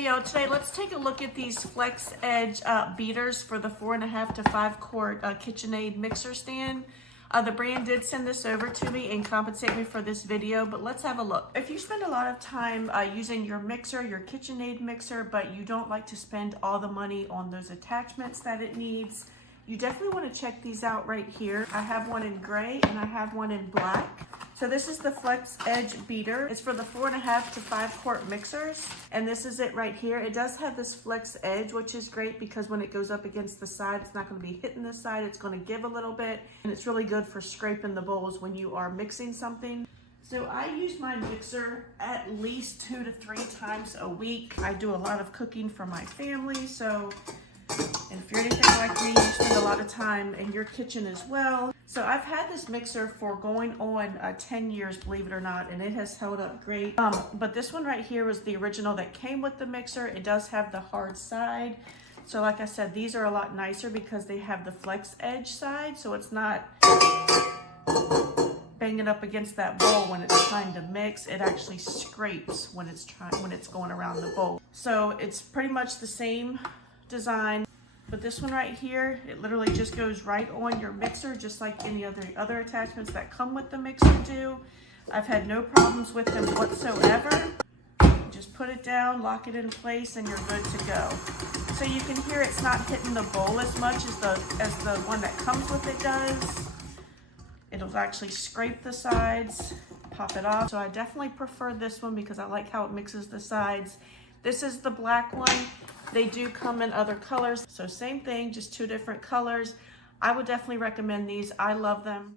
Hey y'all, today let's take a look at these flex edge beaters for the 4.5 to 5 quart KitchenAid mixer stand. The brand did send this over to me and compensate me for this video, but let's have a look. If you spend a lot of time using your mixer, your KitchenAid mixer, but you don't like to spend all the money on those attachments that it needs, you definitely want to check these out right here. I have one in gray and I have one in black. So this is the flex edge beater. It's for the 4.5 to 5 quart mixers. And this is it right here. It does have this flex edge, which is great because when it goes up against the side, it's not going to be hitting the side. It's going to give a little bit. And it's really good for scraping the bowls when you are mixing something. So I use my mixer at least 2 to 3 times a week. I do a lot of cooking for my family. So and if you're anything like me, you spend a lot of time in your kitchen as well. So I've had this mixer for going on 10 years, believe it or not, and it has held up great. But this one right here was the original that came with the mixer. It does have the hard side. So like I said, these are a lot nicer because they have the flex edge side. So it's not banging up against that bowl when it's trying to mix. It actually scrapes when it's going around the bowl. So it's pretty much the same design, but this one right here, it literally just goes right on your mixer, just like any other attachments that come with the mixer do. I've had no problems with them whatsoever. Just put it down, lock it in place, and you're good to go. So you can hear it's not hitting the bowl as much as the one that comes with it does. It'll actually scrape the sides, pop it off. So I definitely prefer this one because I like how it mixes the sides. This is the black one. They do come in other colors. So same thing, just 2 different colors. I would definitely recommend these. I love them.